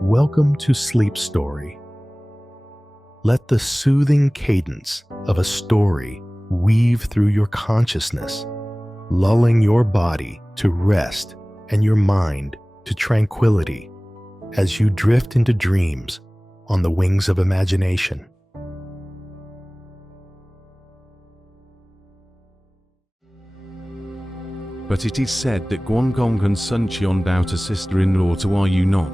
Welcome to Sleep Story. Let the soothing cadence of a story weave through your consciousness, lulling your body to rest and your mind to tranquility as you drift into dreams on the wings of imagination. But it is said that Guangong and Sun Qian bow to sister-in-law to Are You Not?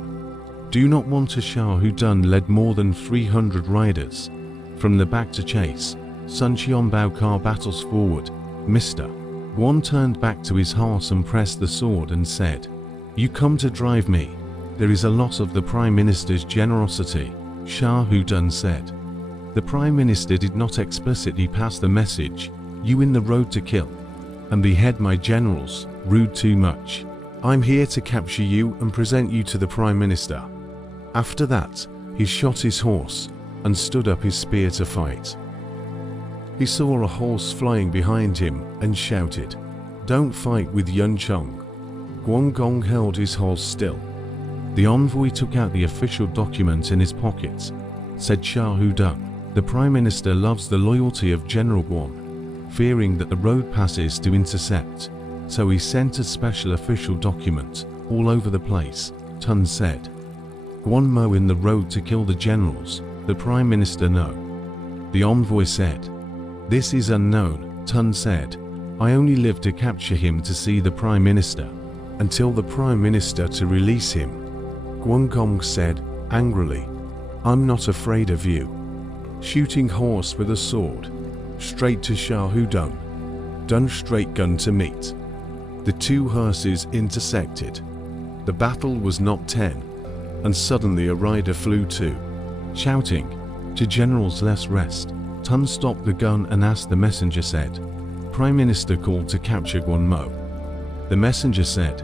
Do not want a Shah who done led more than 300 riders. From the back to chase, Sun Qian bow car battles forward, Mr. Yuan turned back to his horse and pressed the sword and said, You come to drive me. There is a loss of the Prime Minister's generosity, Shah Hu Dun said. The Prime Minister did not explicitly pass the message, You in the road to kill and behead my generals, rude too much. I'm here to capture you and present you to the Prime Minister. After that, he shot his horse and stood up his spear to fight. He saw a horse flying behind him and shouted, Don't fight with Yuan Chong. Guangong held his horse still. The envoy took out the official document in his pocket, said Shah Hu Dun. The Prime Minister loves the loyalty of General Yuan, fearing that the road passes to intercept, so he sent a special official document all over the place, Tun said. Guan Mo in the road to kill the generals, the Prime Minister no. The envoy said, This is unknown, Tun said. I only live to capture him to see the Prime Minister, until the Prime Minister to release him. Guangong said, angrily, I'm not afraid of you. Shooting horse with a sword, straight to Shah Hu Dun. Dun straight gun to meet. The two horses intersected. The battle was not 10, and suddenly a rider flew too, shouting, To generals less rest. Tun stopped the gun and asked the messenger said, Prime Minister called to capture Guan Mo. The messenger said,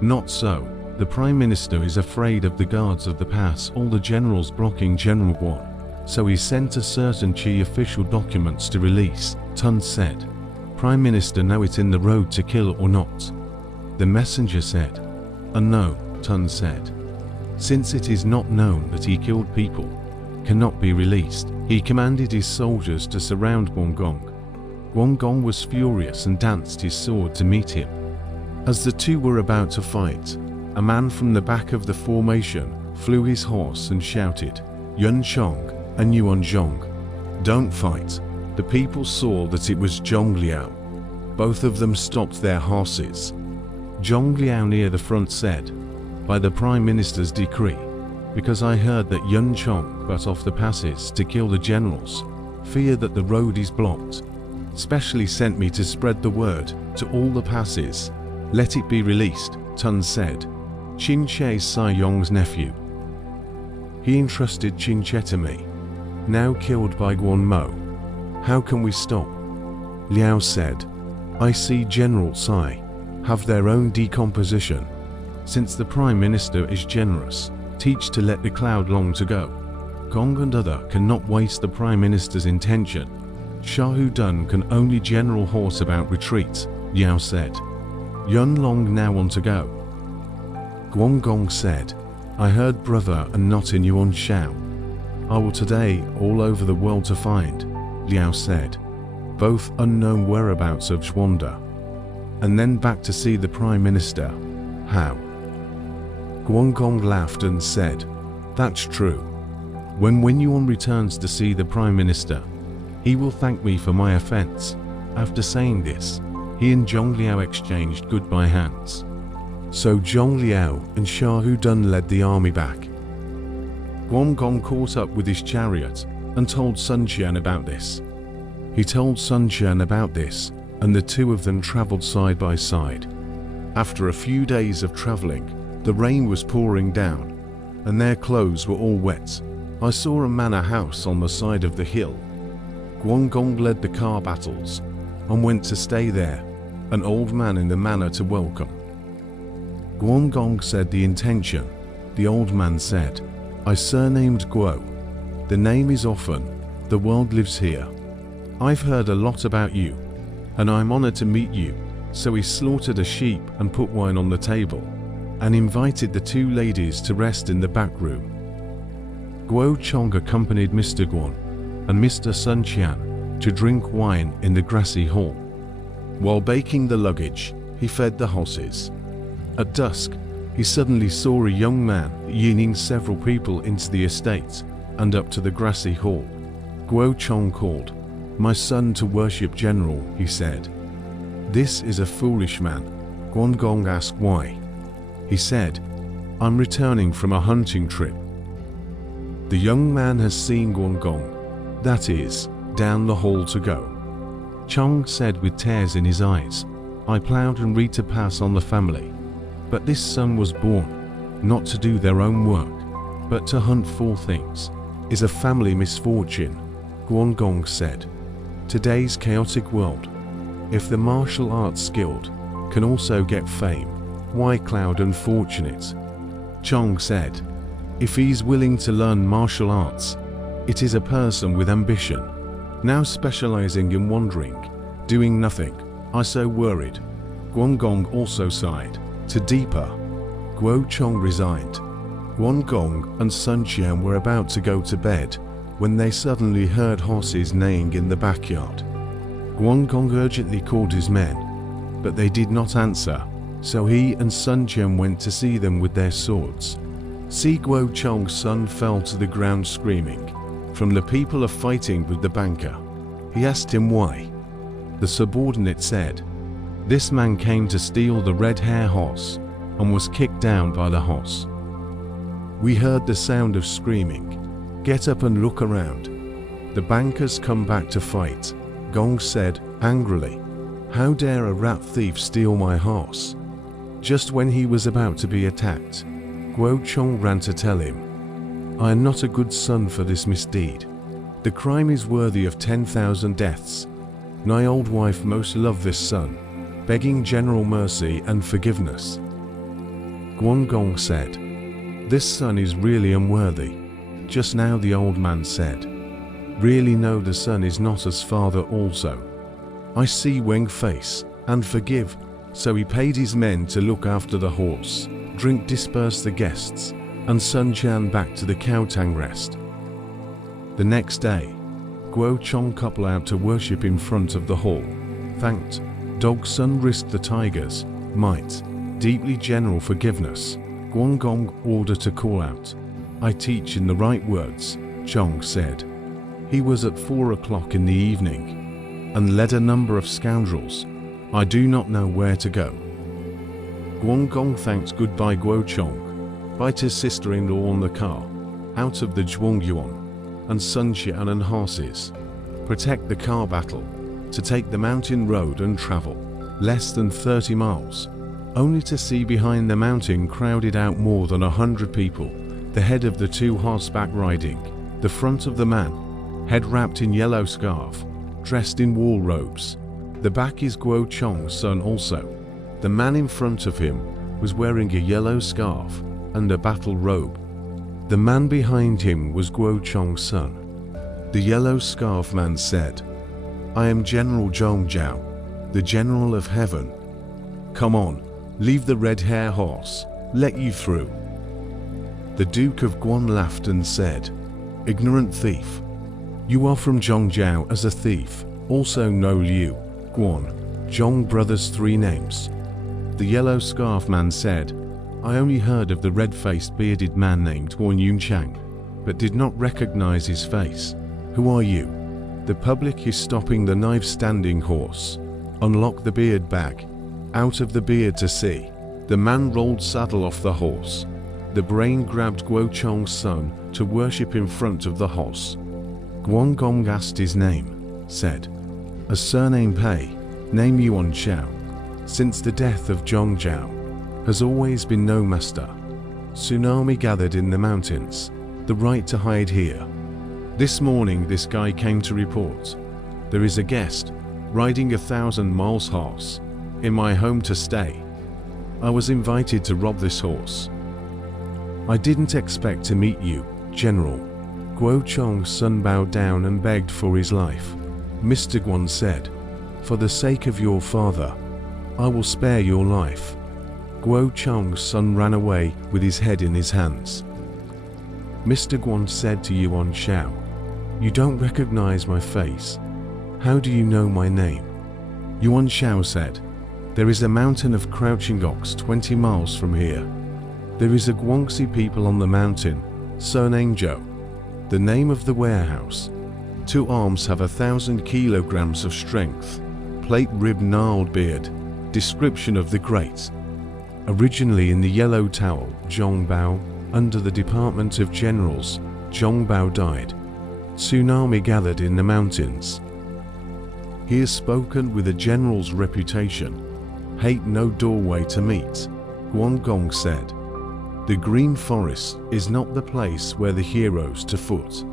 Not so. The Prime Minister is afraid of the guards of the pass, all the generals blocking General Guan. So he sent a certain Qi official documents to release, Tun said. Prime Minister know it in the road to kill or not? The messenger said, Unknown, Tun said. Since it is not known that he killed people, cannot be released, he commanded his soldiers to surround Guangong. Guangong was furious and danced his sword to meet him. As the two were about to fight, a man from the back of the formation flew his horse and shouted, Yuan Chong and Yuan Zhong, don't fight. The people saw that it was Zhong Liao. Both of them stopped their horses. Zhong Liao near the front said, By the Prime Minister's decree, because I heard that Yuan Chong cut off the passes to kill the generals, fear that the road is blocked, specially sent me to spread the word to all the passes. Let it be released, Tun said. Qin Che Sai Yong's nephew. He entrusted Qin Che to me. Now killed by Guan Mo. How can we stop? Liao said, I see General Sai have their own decomposition. Since the Prime Minister is generous, teach to let the cloud long to go. Gong and other cannot waste the Prime Minister's intention. Shah Hu Dun can only general horse about retreat, Liao said. Yun Long now on to go. Guangong said, I heard brother and not in Yuan Shao. I will today all over the world to find, Liao said, both unknown whereabouts of Zhuanda, and then back to see the Prime Minister. How? Guangong laughed and said, That's true. When Yuan returns to see the Prime Minister, he will thank me for my offense. After saying this, he and Zhong Liao exchanged goodbye hands. So Zhong Liao and Shah Hu Dun led the army back. Guangong caught up with his chariot and told Sun Qian about this. He told Sun Qian about this, and the two of them traveled side by side. After a few days of traveling, the rain was pouring down, and their clothes were all wet. I saw a manor house on the side of the hill. Guangong led the car battles and went to stay there, an old man in the manor to welcome. Guangong said the intention. The old man said, I surnamed Guo. The name is often, the world lives here. I've heard a lot about you, and I'm honored to meet you. So he slaughtered a sheep and put wine on the table, and invited the two ladies to rest in the back room. Guanzhong accompanied Mr. Guan and Mr. Sun Qian to drink wine in the grassy hall. While baking the luggage, he fed the horses. At dusk, he suddenly saw a young man leading several people into the estate and up to the grassy hall. Guanzhong called, "My son to worship General," he said. "This is a foolish man." Guanzhong asked why. He said, "I'm returning from a hunting trip." The young man has seen Guanzhong, that is, down the hall to go. Chong said with tears in his eyes, "I plowed and read to pass on the family. But this son was born, not to do their own work, but to hunt for things, is a family misfortune," Guanzhong said. "Today's chaotic world, if the martial arts skilled can also get fame, why cloud unfortunate?" Chong said, "If he's willing to learn martial arts, it is a person with ambition, now specializing in wandering, doing nothing. I so worried." Guanzhong also sighed. To deeper, Guanzhong resigned. Guanzhong and Sun Qian were about to go to bed when they suddenly heard horses neighing in the backyard. Guanzhong urgently called his men, but they did not answer, so he and Sun Qian went to see them with their swords. See, Guanzhong's son fell to the ground screaming, "From the people are fighting with the banker." He asked him why. The subordinate said, "This man came to steal the red hair horse and was kicked down by the horse." We heard the sound of screaming. "Get up and look around. The bankers come back to fight," Gong said angrily. "How dare a rat thief steal my horse?" Just when he was about to be attacked, Guanzhong ran to tell him, "I am not a good son for this misdeed. The crime is worthy of 10,000 deaths. My old wife most loved this son, begging general mercy and forgiveness." Guanzhong said, "This son is really unworthy." Just now the old man said, "Really no, the son is not as father also. I see Weng face, and forgive." So he paid his men to look after the horse, drink disperse the guests, and Sun Qian back to the Caotang rest. The next day, Guanzhong coupled out to worship in front of the hall, thanked Dog Sun risked the tiger's might, deeply general forgiveness. Guanzhong ordered to call out, "I teach in the right words," Zhong said. He was at 4 o'clock in the evening, and led a number of scoundrels. "I do not know where to go." Guanzhong thanked goodbye Guanzhong, bite his sister-in-law on the car, out of the Zhuangyuan, and Sun Qian and horses. Protect the car battle, to take the mountain road and travel, less than 30 miles, only to see behind the mountain crowded out more than 100 people, the head of the two horseback riding, the front of the man, head wrapped in yellow scarf, dressed in wool robes. The back is Guanzhong's son also. The man in front of him was wearing a yellow scarf and a battle robe. The man behind him was Guanzhong's son. The yellow scarf man said, "I am General Zhong Zhao, the General of Heaven. Come on, leave the red hair horse, let you through." The Duke of Guan laughed and said, "Ignorant thief. You are from Zhongjiao as a thief, also know Liu, Guan, Zhong brothers 3 names." The yellow scarf man said, "I only heard of the red-faced bearded man named Guan Yunchang, but did not recognize his face. Who are you?" "The public is stopping the knife-standing horse. Unlock the beard bag. Out of the beard to see." The man rolled saddle off the horse. The brain grabbed Guanzhong's son to worship in front of the horse. Guanzhong asked his name, said, "A surname Pei, name Yuan Xiao. Since the death of Zhong Zhao, has always been no master. Tsunami gathered in the mountains, the right to hide here. This morning this guy came to report. There is a guest, riding 1,000 miles horse, in my home to stay. I was invited to rob this horse. I didn't expect to meet you, General." Guanzhong's son bowed down and begged for his life. Mr. Guan said, "For the sake of your father, I will spare your life." Guo Chang's son ran away with his head in his hands. Mr. Guan said to Yuan Shao, "You don't recognize my face. How do you know my name?" Yuan Shao said, "There is a mountain of crouching ox 20 miles from here. There is a Guangxi people on the mountain, surnamed Zhou. The name of the warehouse. 2 arms have 1,000 kilograms of strength. Plate rib gnarled beard. Description of the great. Originally in the Yellow Tower, Zhongbao, under the Department of Generals, Zhongbao died. Tsunami gathered in the mountains. He has spoken with a general's reputation. Hate no doorway to meet," Guangdong said. "The Green Forest is not the place where the heroes to foot.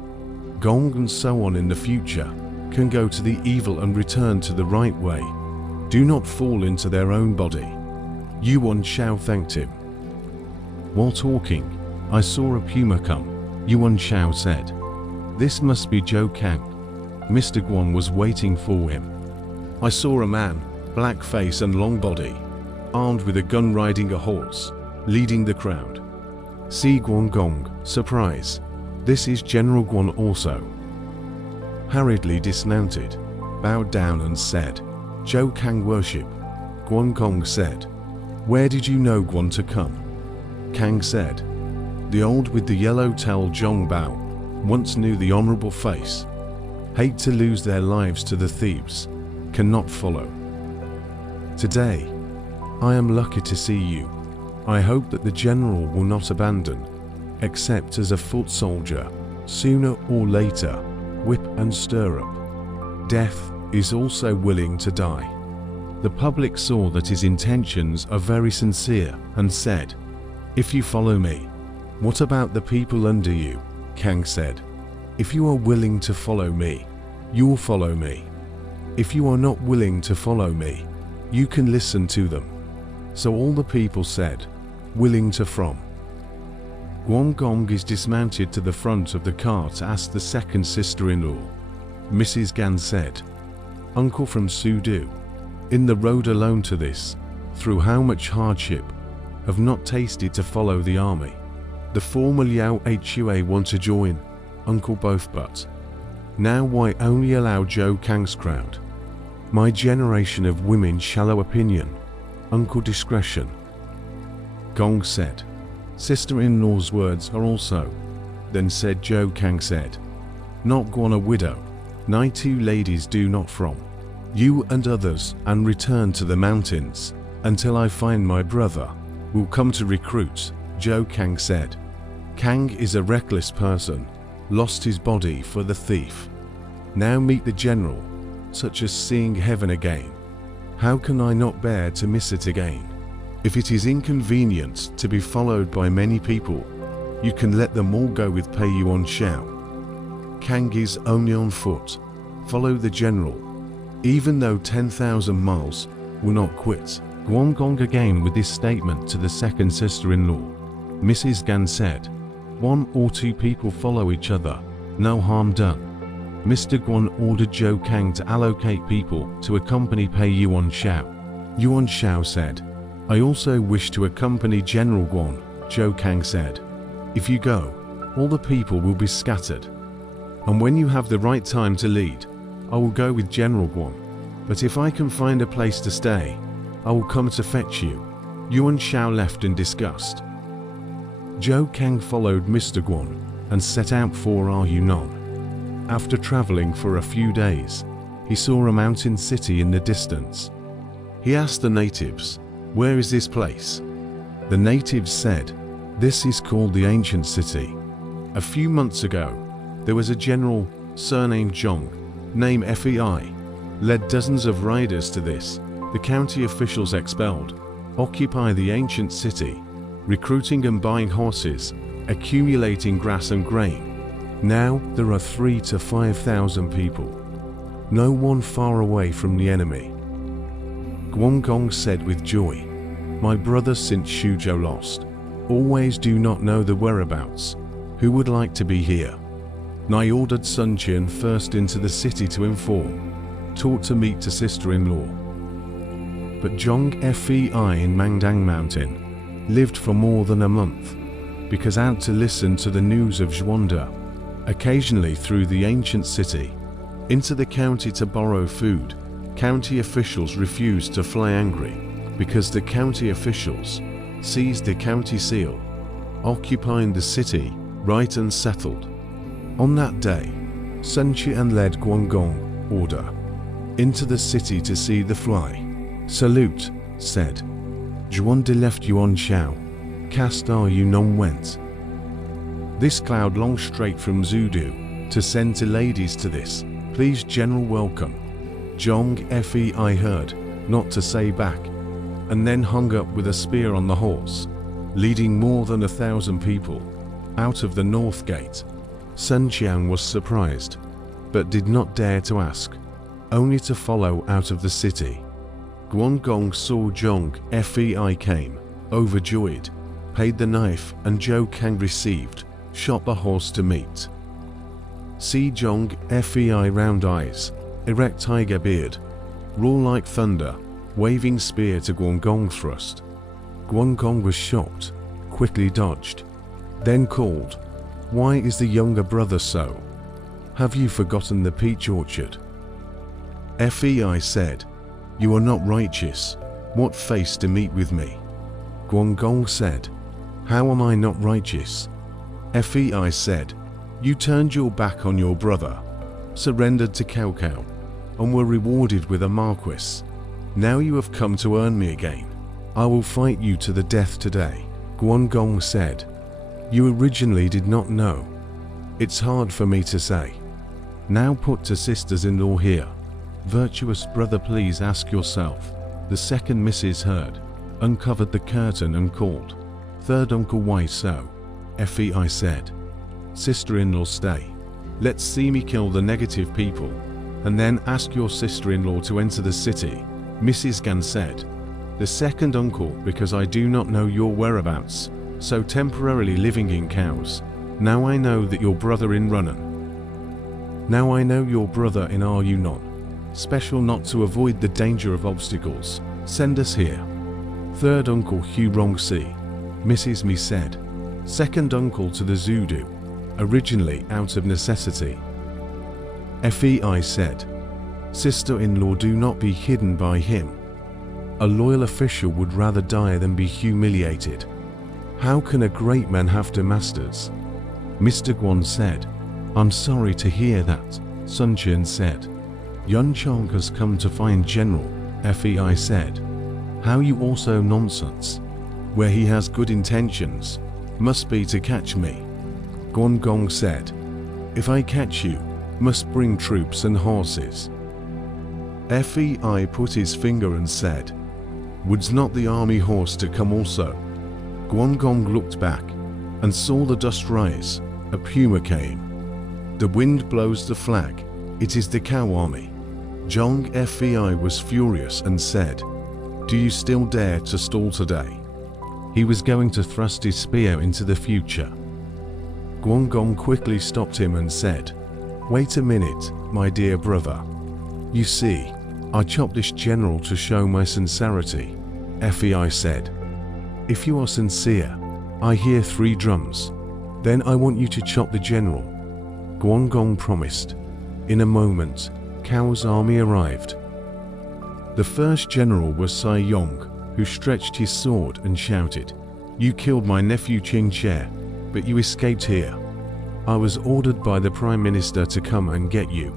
Gong and so on in the future can go to the evil and return to the right way. Do not fall into their own body." Yuan Shao thanked him. While talking, "I saw a puma come," Yuan Shao said. "This must be Zhou Kang." Mr. Guan was waiting for him. "I saw a man, black face and long body, armed with a gun riding a horse, leading the crowd." See Guangdong, surprise. "This is General Guan also." Hurriedly dismounted, bowed down and said, "Zhou Kang worship." Guangdong said, "Where did you know Guan to come?" Kang said, "The old with the yellow tail Zhongbao once knew the honorable face. Hate to lose their lives to the thieves, cannot follow. Today, I am lucky to see you. I hope that the general will not abandon, except as a foot soldier, sooner or later, whip and stirrup. Death is also willing to die." The public saw that his intentions are very sincere and said, "If you follow me, what about the people under you?" Kang said, "If you are willing to follow me, you'll follow me. If you are not willing to follow me, you can listen to them." So all the people said, "Willing to from." Guangdong is dismounted to the front of the car to ask the second sister-in-law. Mrs. Gan said, "Uncle from Sudu, in the road alone to this, through how much hardship, have not tasted to follow the army. The former Liao Hua want to join, uncle both but. Now why only allow Zhou Kang's crowd? My generation of women shallow opinion, uncle discretion." Gong said, "Sister-in-law's words are also." Then said Zhou Kang said, "Not Guan a widow, 92 ladies do not from. You and others and return to the mountains, until I find my brother, will come to recruit," Zhou Kang said. "Kang is a reckless person, lost his body for the thief. Now meet the general, such as seeing heaven again. How can I not bear to miss it again? If it is inconvenient to be followed by many people, you can let them all go with Pei Yuan Shao. Kang is only on foot. Follow the general. Even though 10,000 miles, will not quit." Guangdong again with this statement to the second sister-in-law. Mrs. Gan said, "1 or 2 people follow each other, no harm done." Mr. Guan ordered Zhou Kang to allocate people to accompany Pei Yuan Shao. Yuan Shao said, "I also wish to accompany General Guan," Zhou Kang said. "If you go, all the people will be scattered. And when you have the right time to lead, I will go with General Guan. But if I can find a place to stay, I will come to fetch you." Yuan Shao left in disgust. Zhou Kang followed Mr. Guan and set out for Yuan. After traveling for a few days, he saw a mountain city in the distance. He asked the natives, "Where is this place?" The natives said, "This is called the ancient city. A few months ago, there was a general, surnamed Zhong, name Fei, led dozens of riders to this. The county officials expelled, occupy the ancient city, recruiting and buying horses, accumulating grass and grain. Now there are 3,000 to 5,000 people. No one far away from the enemy." Guangdong said with joy, "My brother since Shuzhou lost, always do not know the whereabouts. Who would like to be here?" I ordered Sun Qian first into the city to inform, taught to meet to sister-in-law. but Zhong Fei in Mangdang Mountain lived for more than a month, because out to listen to the news of Zhuanda, occasionally through the ancient city, into the county to borrow food. County officials refused to fly angry, because the county officials seized the county seal, occupying the city, right and settled. On that day, Sun Qian led Guangong order into the city to see the fly. Salute, said. Zhuanda left Yuan Xiao, cast our Yunong went. This cloud long straight from Zudu, to send to ladies to this, please general welcome. Zhong Fei heard, not to say back, and then hung up with a spear on the horse, leading more than 1,000 people out of the north gate. Sun Qian was surprised, but did not dare to ask, only to follow out of the city. Guangong saw Zhong Fei came, overjoyed, paid the knife, and Zhou Kang received, shot the horse to meet. See Zhong Fei round eyes, erect tiger beard, roar like thunder, waving spear to Guangong thrust. Guangong was shocked, quickly dodged, then called, "Why is the younger brother so? Have you forgotten the peach orchard?" Fei said, "You are not righteous. What face to meet with me?" Guangong said, "How am I not righteous?" Fei said, "You turned your back on your brother, surrendered to Cao Cao, and were rewarded with a marquis. Now you have come to earn me again. I will fight you to the death today." Guangong said, "You originally did not know. It's hard for me to say. Now put to sisters-in-law here. Virtuous brother, please ask yourself." The second Mrs. heard, uncovered the curtain and called, "Third uncle, why so?" Fei said, "Sister-in-law, stay. Let's see me kill the negative people, and then ask your sister-in-law to enter the city." Mrs. Gan said, "The second uncle, because I do not know your whereabouts, so temporarily living in cows. Now I know that your brother in Runan. Now I know your brother in our Yunnan. Special not to avoid the danger of obstacles. Send us here." Third uncle Hu Rongxi, Mrs. Mi said, "Second uncle to the Zudu, originally out of necessity." Fei said, "Sister-in-law, do not be hidden by him. A loyal official would rather die than be humiliated. How can a great man have two masters?" Mr. Guan said, "I'm sorry to hear that." Sun Qian said, "Yun Chong has come to find General," Fei said. "How you also nonsense? Where he has good intentions, must be to catch me." Guangong said, "If I catch you, must bring troops and horses." Fei put his finger and said, "Would's not the army horse to come also?" Guangong looked back and saw the dust rise. A puma came. "The wind blows the flag. It is the cow army." Zhong Fei was furious and said, "Do you still dare to stall today?" He was going to thrust his spear into the future. Guangong quickly stopped him and said, "Wait a minute, my dear brother. You see, I chopped this general to show my sincerity." Fei said, "If you are sincere, I hear 3 drums. Then I want you to chop the general." Guangong promised. In a moment, Cao's army arrived. The first general was Cai Yang, who stretched his sword and shouted, "You killed my nephew Qing Che, but you escaped here. I was ordered by the Prime Minister to come and get you."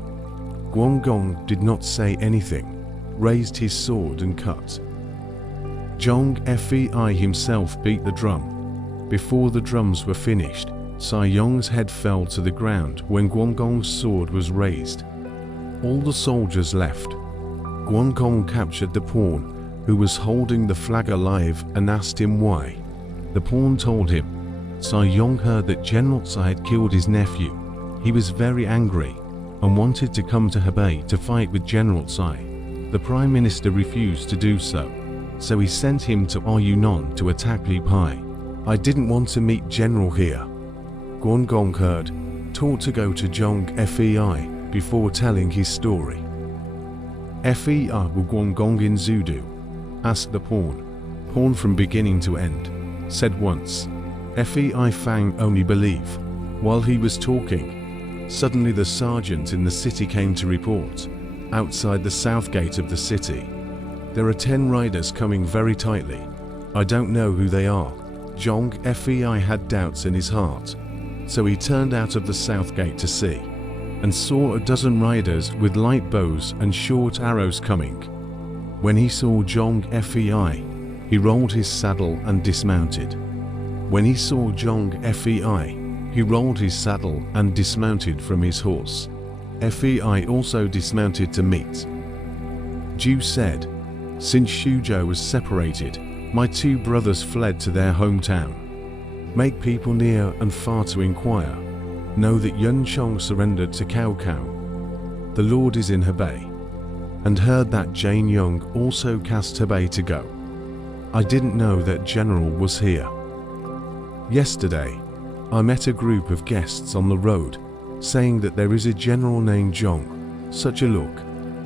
Guangong did not say anything, raised his sword and cut. Zhong Fei himself beat the drum. Before the drums were finished, Cai Yang's head fell to the ground when Guangong's sword was raised. All the soldiers left. Guangong captured the pawn, who was holding the flag alive, and asked him why. The pawn told him, Cai Yang heard that General Cai had killed his nephew. He was very angry and wanted to come to Hebei to fight with General Cai. The Prime Minister refused to do so, so he sent him to Yunnan to attack Li Pai. "I didn't want to meet General here." Guangong heard, taught to go to Zhong Fei before telling his story. Fei were Guangong in Zudu. asked the pawn. Pawn from beginning to end, said once. Fei Fang only believe. While he was talking, suddenly the sergeant in the city came to report. Outside the south gate of the city, there are 10 riders coming very tightly. I don't know who they are. Zhong Fei had doubts in his heart, so he turned out of the south gate to see, and saw a dozen riders with light bows and short arrows coming. When he saw Zhong Fei, he rolled his saddle and dismounted. When he saw Zhong Fei, he rolled his saddle and dismounted from his horse. Fei also dismounted to meet. Zhu said, "Since Shuzhou was separated, my 2 brothers fled to their hometown. Make people near and far to inquire. Know that Yuan surrendered to Cao Cao. The Lord is in Hebei. And heard that Cai Yang also cast Hebei to go. I didn't know that General was here. Yesterday, I met a group of guests on the road, saying that there is a general named Zhong, such a look,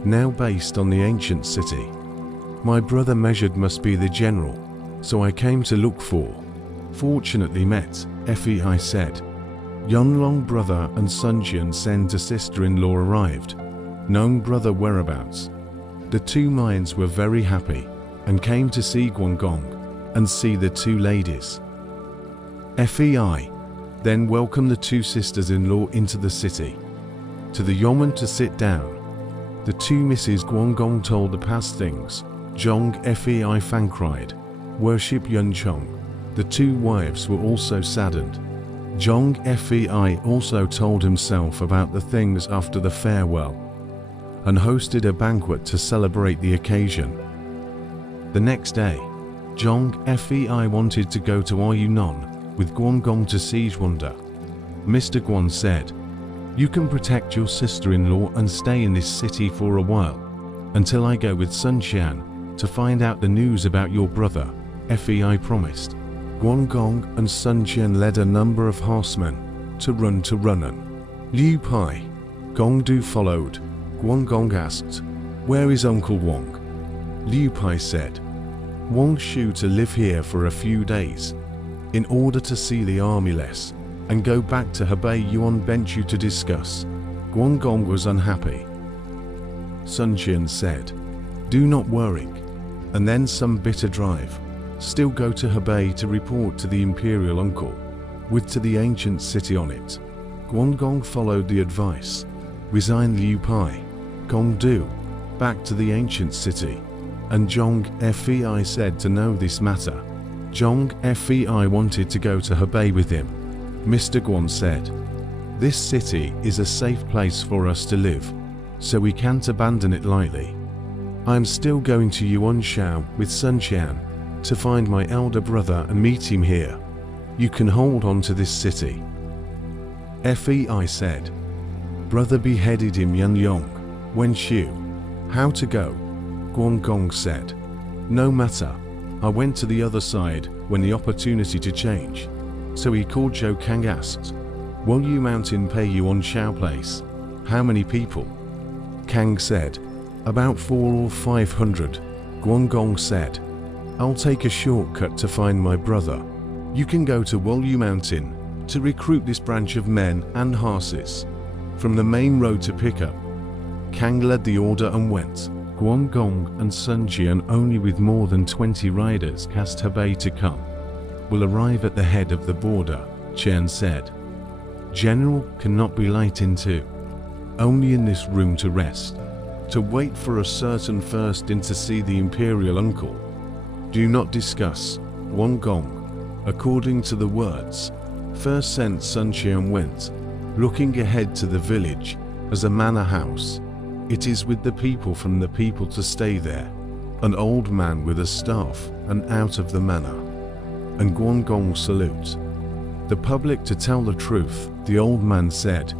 now based on the ancient city. My brother measured must be the general, so I came to look for. Fortunately met, Fei said. Yunlong brother and Sun Jian sent a sister-in-law arrived, knowing brother whereabouts. The 2 minds were very happy, and came to see Guangong, and see the 2 ladies. Fei then welcomed the 2 sisters-in-law into the city, to the Yuan to sit down. The 2 Mrs. Guangong told the past things. Zhong Fei Fang cried, "Worship Yuan Chong." The 2 wives were also saddened. Zhong Fei also told himself about the things after the farewell, and hosted a banquet to celebrate the occasion. The next day, Zhong Fei wanted to go to Yuan with Guangong to siege Wanda. Mr. Guan said, "You can protect your sister-in-law and stay in this city for a while, until I go with Sun Qian to find out the news about your brother," Fei promised. Guangong and Sun Qian led a number of horsemen to Runan. Liu Pai, Gongdu followed. Guangong asked, "Where is Uncle Wang?" Liu Pai said, "Wang Shu to live here for a few days, in order to see the army less, and go back to Hebei. Yuan bent you to discuss." Guangong was unhappy. Sun Qian said, "Do not worry," and then some bitter drive. Still go to Hebei to report to the imperial uncle, with to the ancient city on it. Guangong followed the advice. Resign Liu Pai, Gongdu, back to the ancient city, and Zhong Fei said to know this matter. Zhong Fei wanted to go to Hebei with him. Mr. Guan said, "This city is a safe place for us to live, so we can't abandon it lightly. I am still going to Yuanshao with Sun Qian to find my elder brother and meet him here. You can hold on to this city." Fei said, "Brother beheaded him Yunlong, Wen Shu. How to go?" Guangong said, "No matter. I went to the other side when the opportunity to change." So he called Zhou Kang asked, "Will you mountain pay you on Shao Place? How many people?" Kang said, "About 400 or 500. Guangong said, "I'll take a shortcut to find my brother. You can go to Wolyu Mountain to recruit this branch of men and horses from the main road to pick up." Kang led the order and went. Guangong and Sun Jian, only with more than 20 riders cast Hebei to come, will arrive at the head of the border, Chen said. General cannot be light into. Only in this room to rest, to wait for a certain first in to see the imperial uncle. Do not discuss. Guangong, according to the words, first sent Sun Qian went, looking ahead to the village as a manor house. It is with the people from the people to stay there, an old man with a staff and out of the manor. And Guangong salute the public to tell the truth. The old man said,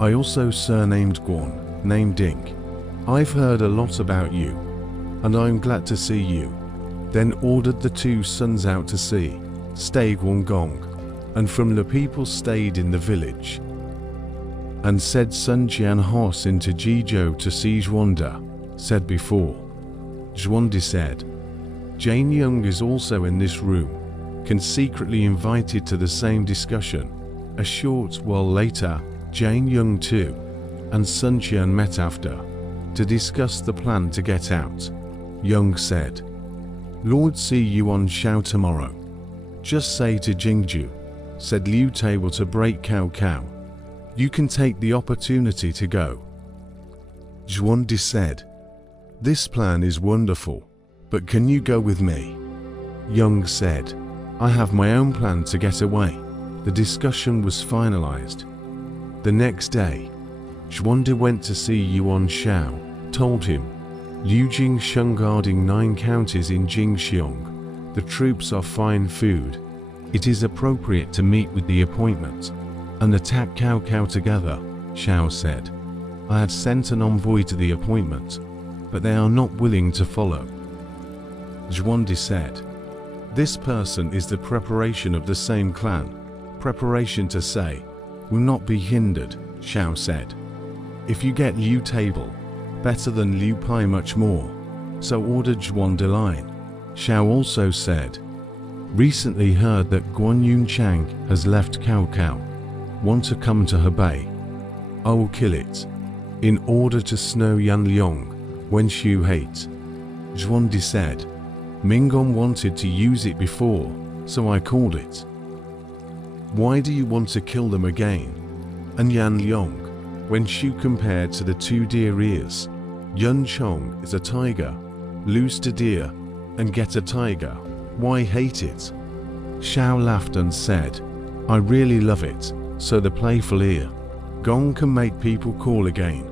"I also surnamed Guan, named Ding. I've heard a lot about you, and I'm glad to see you." Then ordered the 2 sons out to sea, stay Guangong, and from the people stayed in the village. And said Sun Jian horse into Jizhou to siege Wanda, said before. Zhuandi said, Jane Young is also in this room, can secretly invited to the same discussion. A short while later, Jane Young too, and Sun Qian met after, to discuss the plan to get out. Young said, "Lord, see Yuan Shao tomorrow. Just say to Jingju," said Liu Table to break Cao Cao, "you can take the opportunity to go." Zhuandi said, "This plan is wonderful, but can you go with me?" Young said, "I have my own plan to get away." The discussion was finalized. The next day, Zhuandi went to see Yuan Shao, told him, "Liu Jingsheng guarding 9 counties in Jingxiong. The troops are fine food. It is appropriate to meet with the appointment and attack Cao Cao together," Shao said. "I had sent an envoy to the appointment, but they are not willing to follow." Zhuandi said, "This person is the preparation of the same clan. Preparation to say, will not be hindered," Shao said. "If you get Liu Table, better than Liu Pai much more, so ordered Zhuandi line." Shao also said, "Recently heard that Guan Yunchang has left Cao Cao. Want to come to Hebei? I will kill it, in order to snow Yan Liang, when Xu hates." Zhuandi said, "Ming wanted to use it before, so I called it." "Why do you want to kill them again? And Yan Liang, when Xu compared to the 2 deer ears, Yun Chong is a tiger, lose to deer, and get a tiger, why hate it?" Shao laughed and said, "I really love it, so the playful ear. Gong can make people call again.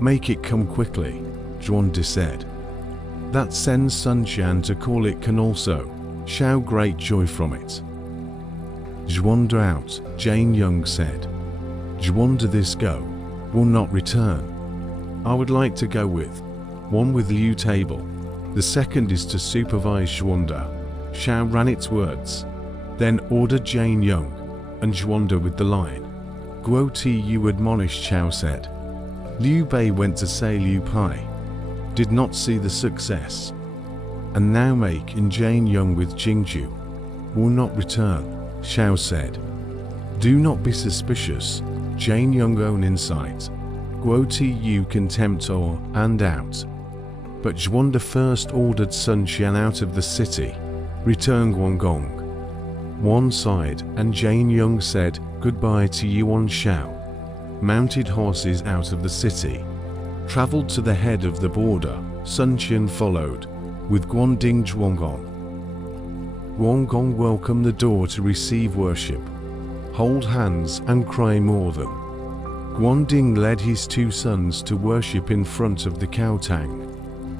Make it come quickly," Zhuandi said. "That sends Sun Qian to call it can also. Shao great joy from it." Zhuandi out, Jane Young said, "Zhuandi this go, will not return. I would like to go with, one with Liu Table. The second is to supervise Zhuandi." Shao ran its words, then ordered Jane Young and Zhuandi with the line. "Guo Ti you admonished," Shao said. Liu Bei went to say Liu Pai, did not see the success, and now make in Jane Young with Jingju, will not return, Shao said. "Do not be suspicious, Jane Young own insight. Guo Ti you contempt or and out." But Zhuandi first ordered Sun Qian out of the city, return Guangong. One side, and Jane Young said goodbye to Yuan Shao, mounted horses out of the city, traveled to the head of the border. Sun Qian followed, with Guanding Zhuangong. Guangong welcomed the door to receive worship, hold hands and cry more than. Guanding led his 2 sons to worship in front of the Caotang.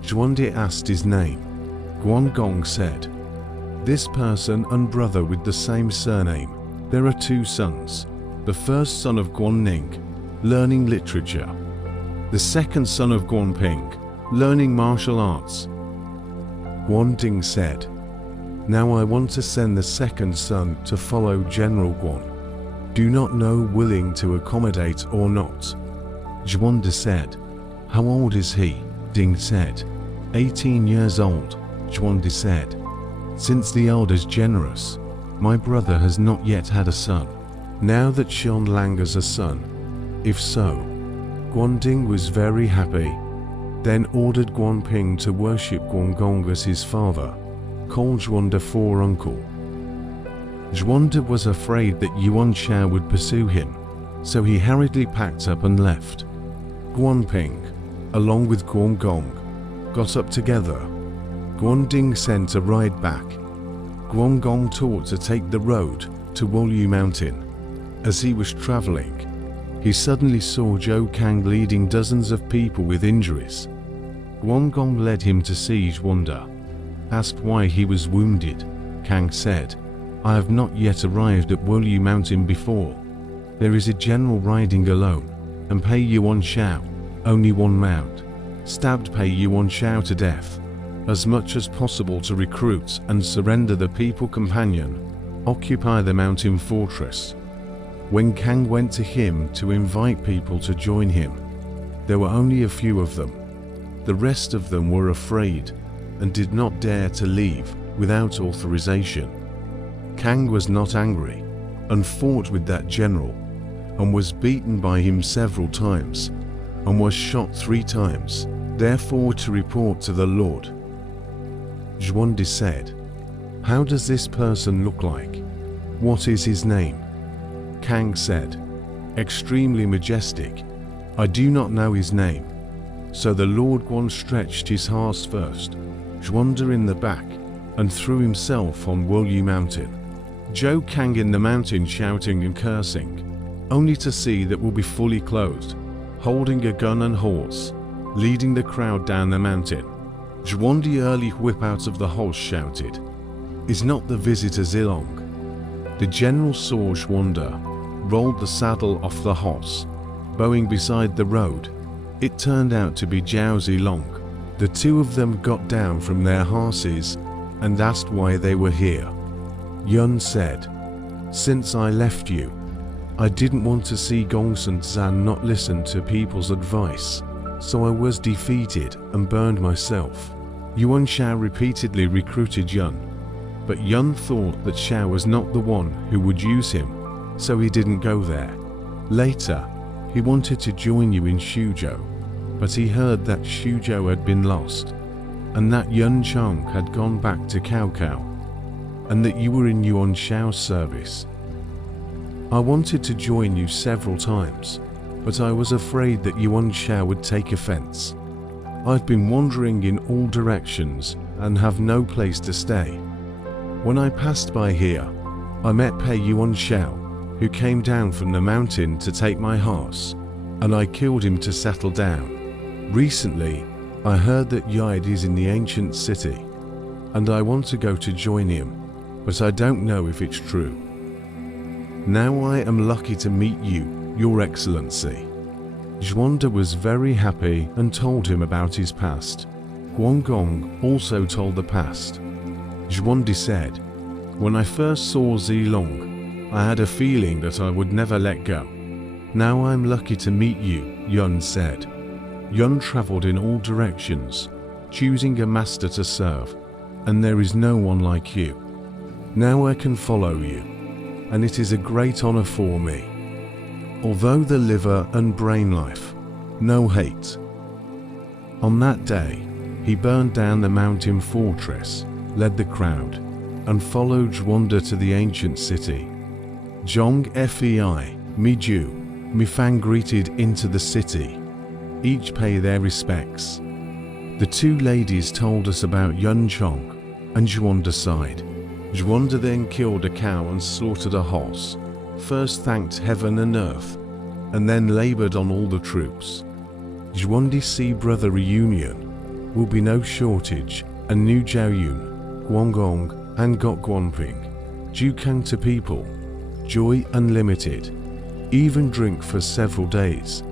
Zhuandi asked his name. Guangong said, "This person and brother with the same surname. There are 2 sons. The first son of Guanning, learning literature. The second son of Guanping, learning martial arts." Guanding said, "Now I want to send the second son to follow General Guan. Do not know willing to accommodate or not." Zhuandi said, "How old is he?" Ding said, 18 years old. Zhuandi said, "Since the elder's generous, my brother has not yet had a son. Now that Xian Lang has a son, if so." Guanding was very happy, then ordered Guanping to worship Guangong as his father, called Zhuandi for uncle. Zhuandi was afraid that Yuan Shao would pursue him, so he hurriedly packed up and left. Guanping, along with Guangong, got up together. Guanding sent a ride back. Guangong taught to take the road to Wolyu Mountain. As he was traveling, he suddenly saw Zhou Kang leading dozens of people with injuries. Guangong led him to see Zhuandi. Asked why he was wounded, Kang said, "I have not yet arrived at Wolyu Mountain before. There is a general riding alone, and pay Yuan Shao, only 1 mount. Stabbed pay Yuan Shao to death, as much as possible to recruit and surrender the people companion, occupy the mountain fortress." When Kang went to him to invite people to join him, there were only a few of them. The rest of them were afraid. and did not dare to leave without authorization. Kang was not angry and fought with that general, and was beaten by him several times, and was shot 3 times, therefore to report to the Lord. Zhuande said, "How does this person look like? What is his name?" Kang said, "Extremely majestic. I do not know his name." So the Lord Guan stretched his horse first, Zhuande in the back, and threw himself on Wuyi Mountain. Zhou Kang in the mountain shouting and cursing, only to see that will be fully clothed, holding a gun and horse, leading the crowd down the mountain. Zhuande early whip out of the horse shouted, "Is not the visitor Zilong?" The general saw Zhuande, rolled the saddle off the horse, bowing beside the road. It turned out to be Zhao Zilong. The 2 of them got down from their horses and asked why they were here. Yuan said, "Since I left you, I didn't want to see Gongsun Zan not listen to people's advice, so I was defeated and burned myself." Yuan Shao repeatedly recruited Yuan, but Yuan thought that Shao was not the one who would use him, so he didn't go there. Later, he wanted to join you in Xuzhou, but he heard that Xuzhou had been lost, and that Yuan Chong had gone back to Cao Cao, and that you were in Yuan Shao's service. I wanted to join you several times, but I was afraid that Yuan Shao would take offense. I've been wandering in all directions and have no place to stay. When I passed by here, I met Pei Yuan Shao, who came down from the mountain to take my horse, and I killed him to settle down. Recently, I heard that Yide is in the ancient city, and I want to go to join him, but I don't know if it's true. Now I am lucky to meet you, Your Excellency." Zhuande was very happy and told him about his past. Guangong also told the past. Zhuande said, "When I first saw Zilong, I had a feeling that I would never let go. Now I'm lucky to meet you," Yuan said. Yuan traveled in all directions, choosing a master to serve, and there is no one like you. Now I can follow you, and it is a great honor for me. Although the liver and brain life, no hate." On that day, he burned down the mountain fortress, led the crowd, and followed Zhuande to the ancient city. Zhong Fei, Miju, Mifang greeted into the city. Each pay their respects. The 2 ladies told us about Yuan Chong, and Zhuande sighed. Zhuande then killed a cow and slaughtered a horse, first thanked heaven and earth, and then labored on all the troops. Zhuande Sea brother reunion will be no shortage, and New Zhaoyun, Guangong, and Gok Guanping, Jukang to people, joy unlimited, even drink for several days.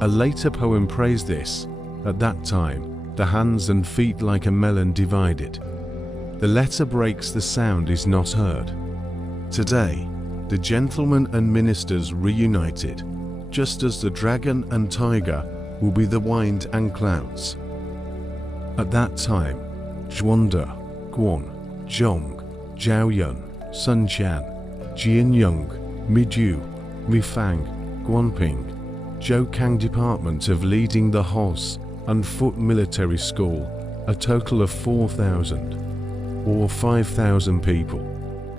A later poem praised this. At that time, the hands and feet like a melon divided. The letter breaks, the sound is not heard. Today, the gentlemen and ministers reunited, just as the dragon and tiger will be the wind and clouds. At that time, Zhuande, Guan, Zhong, Zhaoyun, Sun Chan, Jian Yung, Miju, Mifang, Guanping, Zhou Kang Department of leading the horse and foot military school, a total of 4,000 or 5,000 people.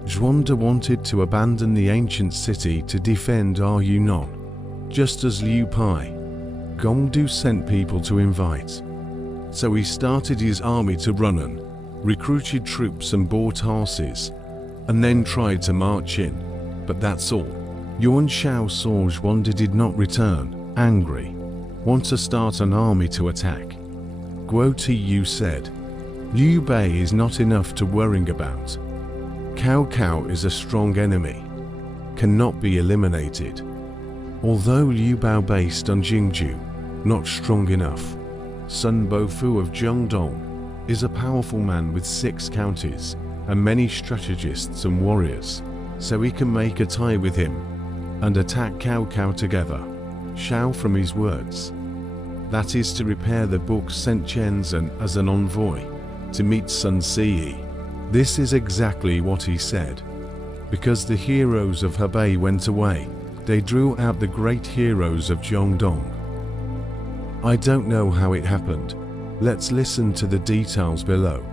Zhuande wanted to abandon the ancient city to defend Yunan, just as Liu Pai, Gongdu sent people to invite. So he started his army to Runan, recruited troops and bought horses, and then tried to march in, but that's all. Yuan Shao saw Zhuande did not return, angry, want to start an army to attack. Guo Tiyu said, "Liu Bei is not enough to worrying about. Cao Cao is a strong enemy, cannot be eliminated. Although Liu Bao based on Jingju, not strong enough. Sun Bofu of Jiangdong is a powerful man with 6 counties and many strategists and warriors, so we can make a tie with him and attack Cao Cao together." Shao from his words. That is to repair the book sent Shenzhen as an envoy. to meet Sun Ce. This is exactly what he said. Because the heroes of Hebei went away, they drew out the great heroes of Jiangdong. I don't know how it happened. Let's listen to the details below.